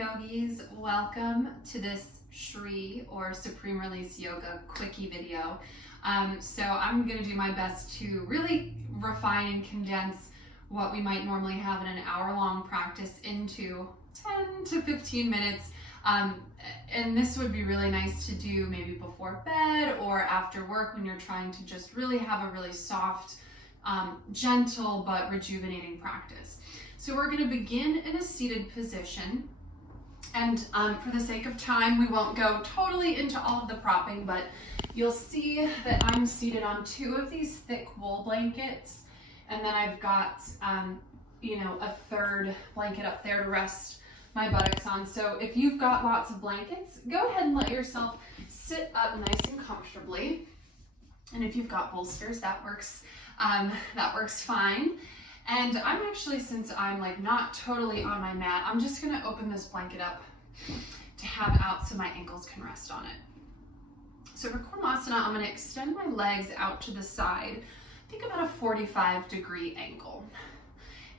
yogis, welcome to this SRY or Supreme Release Yoga Quickie video. So I'm going to do my best to really refine and condense what we might normally have in an hour-long practice into 10 to 15 minutes. And this would be really nice to do maybe before bed or after work when you're trying to just really have a really soft, gentle but rejuvenating practice. So we're going to begin in a seated position, and for the sake of time we won't go totally into all of the propping, but you'll see that I'm seated on two of these thick wool blankets, and then I've got a third blanket up there to rest my buttocks on. So if you've got lots of blankets, go ahead and let yourself sit up nice and comfortably, and if you've got bolsters, that works fine. And I'm actually, since I'm not totally on my mat, I'm just gonna open this blanket up to have out so my ankles can rest on it. So for Quickie, I'm gonna extend my legs out to the side, think about a 45-degree angle.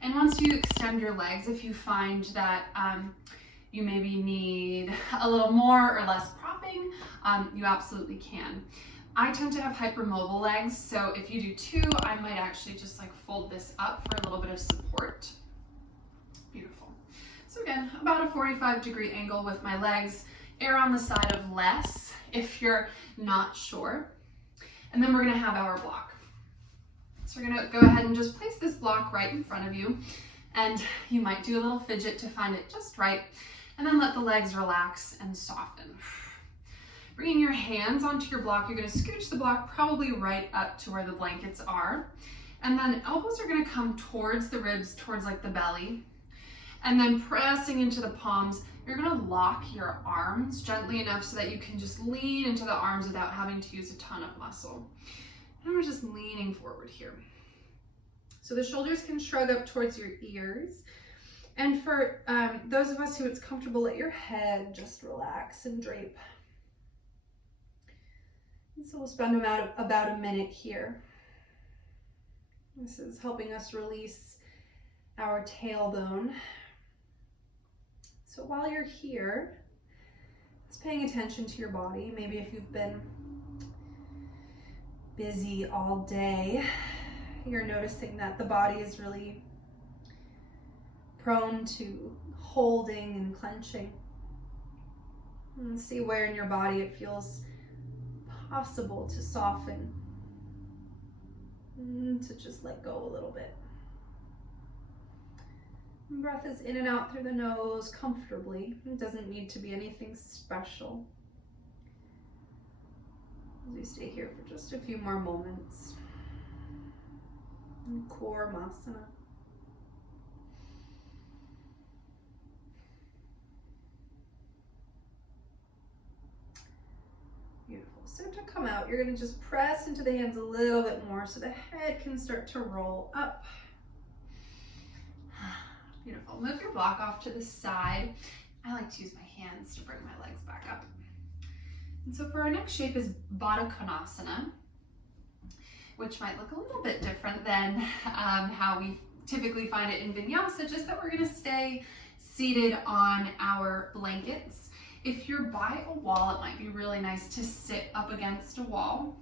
And once you extend your legs, if you find that you maybe need a little more or less propping, you absolutely can. I tend to have hypermobile legs, so if you do two, I might actually just fold this up for a little bit of support. Beautiful. So again, about a 45-degree angle with my legs. Err on the side of less if you're not sure. And then we're gonna have our block. So we're gonna go ahead and just place this block right in front of you, and you might do a little fidget to find it just right, and then let the legs relax and soften. Bringing your hands onto your block, you're going to scooch the block probably right up to where the blankets are. And then elbows are going to come towards the ribs, towards the belly. And then pressing into the palms, you're going to lock your arms gently enough so that you can just lean into the arms without having to use a ton of muscle. And we're just leaning forward here. So the shoulders can shrug up towards your ears. And for those of us who it's comfortable, let your head just relax and drape. So we'll spend about a minute here. This is helping us release our tailbone. So while you're here, just paying attention to your body. Maybe if you've been busy all day, you're noticing that the body is really prone to holding and clenching. And see where in your body it feels possible to soften, to just let go a little bit. And breath is in and out through the nose comfortably. It doesn't need to be anything special. As we stay here for just a few more moments. Quickie. So to come out, you're going to just press into the hands a little bit more so the head can start to roll up. Beautiful. Move your block off to the side. I like to use my hands to bring my legs back up. And so for our next shape is Badakanasana, which might look a little bit different than how we typically find it in vinyasa, just that we're going to stay seated on our blankets. If you're by a wall, it might be really nice to sit up against a wall.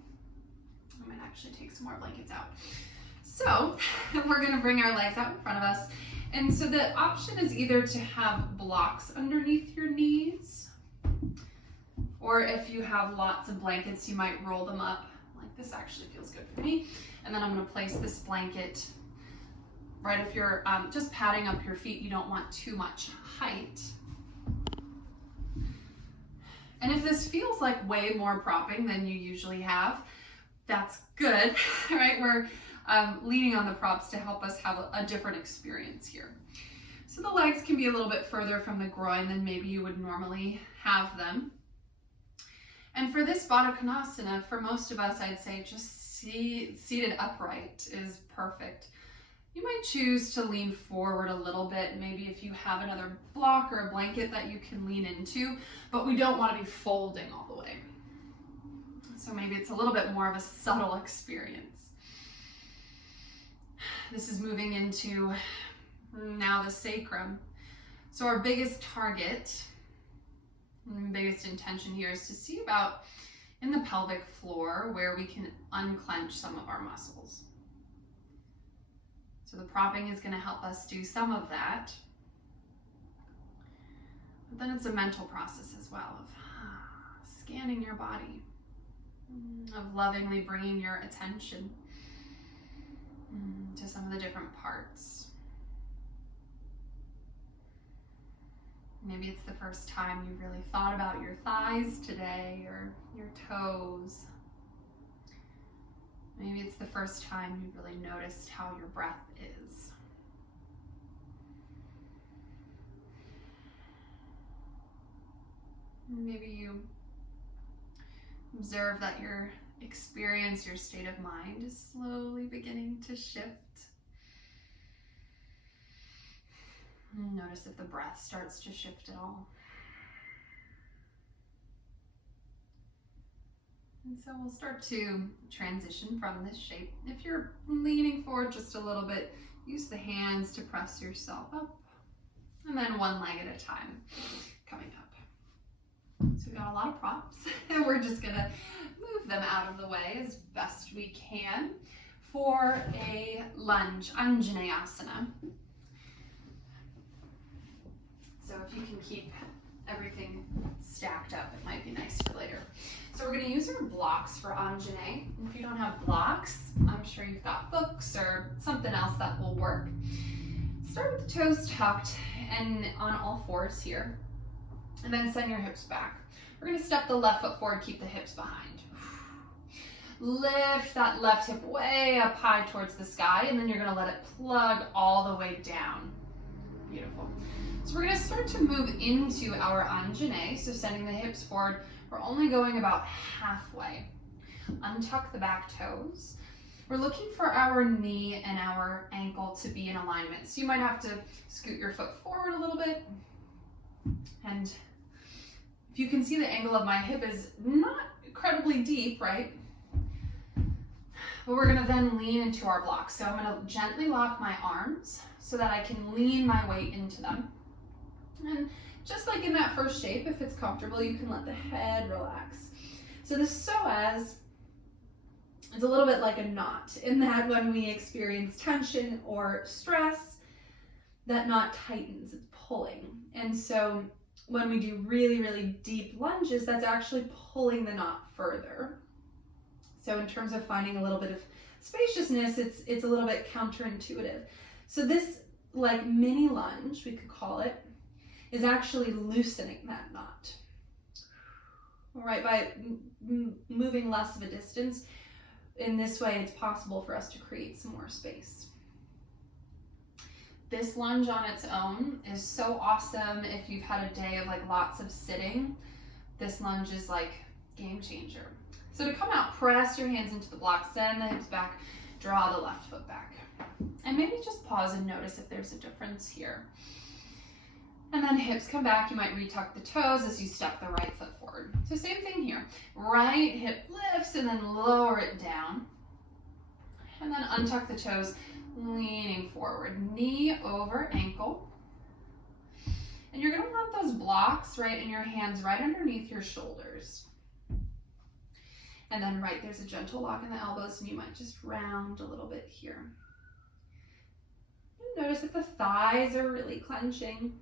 I might actually take some more blankets out. So we're going to bring our legs out in front of us. And so the option is either to have blocks underneath your knees, or if you have lots of blankets, you might roll them up. This actually feels good for me. And then I'm going to place this blanket right if you're just padding up your feet. You don't want too much height. And if this feels like way more propping than you usually have, that's good, right? We're leaning on the props to help us have a different experience here. So the legs can be a little bit further from the groin than maybe you would normally have them. And for this Badakanasana, for most of us, I'd say just seated upright is perfect. You might choose to lean forward a little bit, maybe if you have another block or a blanket that you can lean into, but we don't want to be folding all the way. So maybe it's a little bit more of a subtle experience. This is moving into now the sacrum. So our biggest target, biggest intention here is to see about in the pelvic floor where we can unclench some of our muscles. So the propping is going to help us do some of that. But then it's a mental process as well of scanning your body, of lovingly bringing your attention to some of the different parts. Maybe it's the first time you've really thought about your thighs today or your toes. Maybe it's the first time you've really noticed how your breath is. Maybe you observe that your experience, your state of mind is slowly beginning to shift. Notice if the breath starts to shift at all. And so we'll start to transition from this shape. If you're leaning forward just a little bit, use the hands to press yourself up. And then one leg at a time, coming up. So we've got a lot of props, and we're just gonna move them out of the way as best we can for a lunge, Janaasana. So if you can keep everything stacked up, it might be nice for later. So we're going to use our blocks for Anjane. If you don't have blocks, I'm sure you've got books or something else that will work. Start with the toes tucked and on all fours here, and then send your hips back. We're going to step the left foot forward, keep the hips behind. Lift that left hip way up high towards the sky, and then you're going to let it plug all the way down. Beautiful. So we're going to start to move into our Anjane, so sending the hips forward. We're only going about halfway. Untuck the back toes. We're looking for our knee and our ankle to be in alignment. So you might have to scoot your foot forward a little bit. And if you can see, the angle of my hip is not incredibly deep, right? But we're going to then lean into our blocks. So I'm going to gently lock my arms so that I can lean my weight into them. And just like in that first shape, if it's comfortable, you can let the head relax. So the psoas is a little bit like a knot, in that when we experience tension or stress, that knot tightens, it's pulling. And so when we do really, really deep lunges, that's actually pulling the knot further. So in terms of finding a little bit of spaciousness, it's a little bit counterintuitive. So this like mini lunge, we could call it, is actually loosening that knot. All right, by moving less of a distance, in this way it's possible for us to create some more space. This lunge on its own is so awesome if you've had a day of like lots of sitting. This lunge is like game changer. So to come out, press your hands into the blocks, send the hips back, draw the left foot back. And maybe just pause and notice if there's a difference here. And then hips come back. You might retuck the toes as you step the right foot forward. So same thing here. Right hip lifts and then lower it down. And then untuck the toes, leaning forward. Knee over ankle. And you're going to want those blocks right in your hands right underneath your shoulders. And then there's a gentle lock in the elbows, and you might just round a little bit here. And notice if the thighs are really clenching.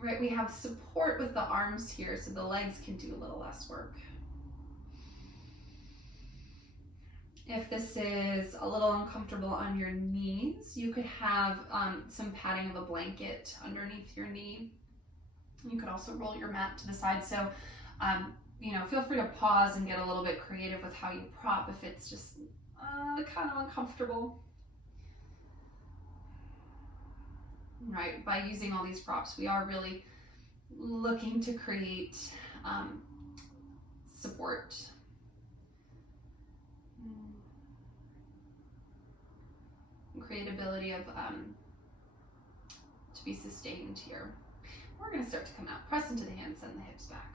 Right, we have support with the arms here, so the legs can do a little less work. If this is a little uncomfortable on your knees, you could have some padding of a blanket underneath your knee. You could also roll your mat to the side. So, feel free to pause and get a little bit creative with how you prop if it's just kind of uncomfortable. Right, by using all these props, we are really looking to create support. Creatability of to be sustained here. We're going to start to come out, press into the hands, send the hips back.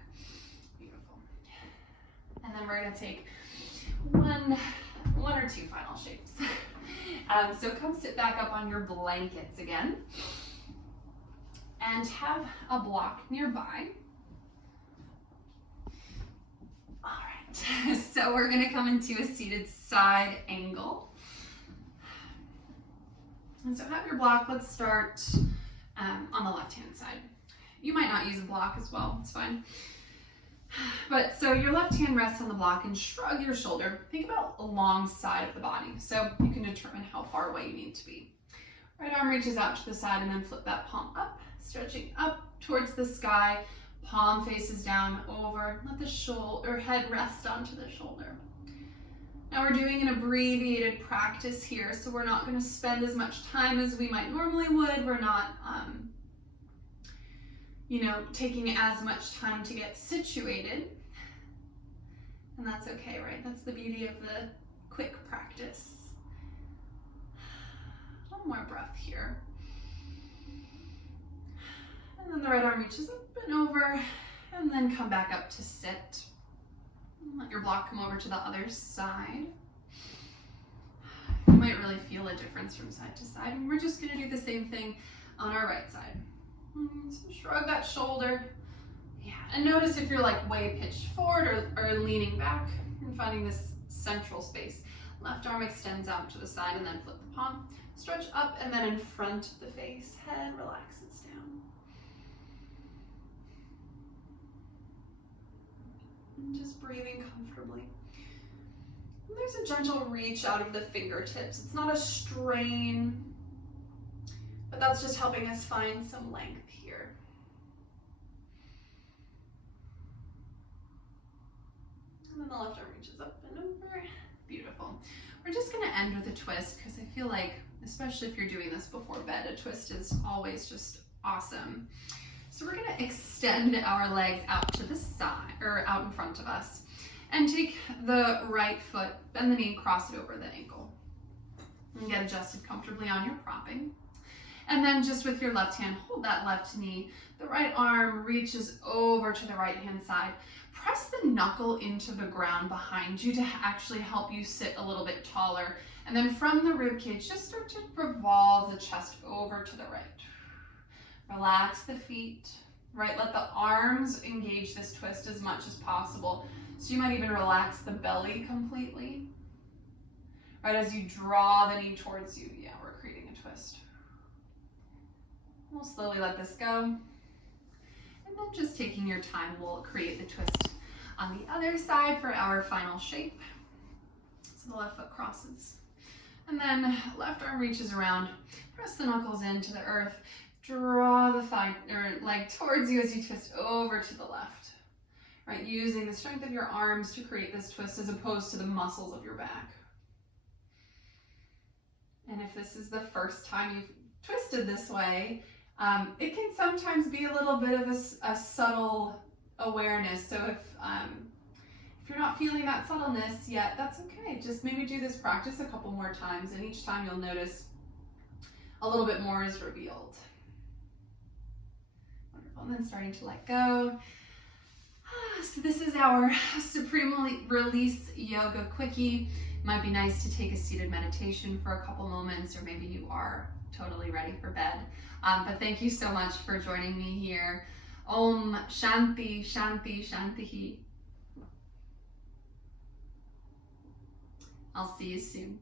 Beautiful. And then we're going to take one or two final shapes. So come sit back up on your blankets again. and have a block nearby. All right, so we're gonna come into a seated side angle. And so have your block. Let's start on the left-hand side. You might not use a block as well, it's fine. But so your left hand rests on the block and shrug your shoulder. Think about alongside of the body, so you can determine how far away you need to be. Right arm reaches out to the side and then flip that palm up, stretching up towards the sky. Palm faces down over. Let the shoulder or head rest onto the shoulder. Now we're doing an abbreviated practice here, so we're not going to spend as much time as we might normally would. We're not taking as much time to get situated. And that's okay, right? That's the beauty of the quick practice. One more breath here. And then the right arm reaches up and over, and then come back up to sit. Let your block come over to the other side. You might really feel a difference from side to side. And we're just going to do the same thing on our right side. So shrug that shoulder. Yeah, and notice if you're like way pitched forward or leaning back and finding this central space. Left arm extends out to the side and then flip the palm. Stretch up and then in front of the face. Head relaxes down. And just breathing comfortably. And there's a gentle reach out of the fingertips. It's not a strain, but that's just helping us find some length here. And then the left arm reaches up and over. Beautiful. We're just going to end with a twist because I feel like, especially if you're doing this before bed, a twist is always just awesome. So we're going to extend our legs out to the side, or out in front of us, and take the right foot, bend the knee, cross it over the ankle, and get adjusted comfortably on your propping. And then just with your left hand, hold that left knee. The right arm reaches over to the right hand side. Press the knuckle into the ground behind you to actually help you sit a little bit taller. And then from the rib cage, just start to revolve the chest over to the right. Relax the feet, right? Let the arms engage this twist as much as possible. So you might even relax the belly completely. Right, as you draw the knee towards you, yeah, we're creating a twist. We'll slowly let this go. And then just taking your time, we'll create the twist on the other side for our final shape. So the left foot crosses. And then left arm reaches around, press the knuckles into the earth, draw the thigh or leg towards you as you twist over to the left. Right, using the strength of your arms to create this twist as opposed to the muscles of your back. And if this is the first time you've twisted this way, it can sometimes be a little bit of a subtle awareness. So if you're not feeling that subtleness yet, that's okay. Just maybe do this practice a couple more times, and each time you'll notice a little bit more is revealed. Wonderful. And then starting to let go. So this is our Supreme Release Yoga Quickie. Might be nice to take a seated meditation for a couple moments, or maybe you are totally ready for bed. But thank you so much for joining me here. Om Shanti Shanti Shanti. I'll see you soon.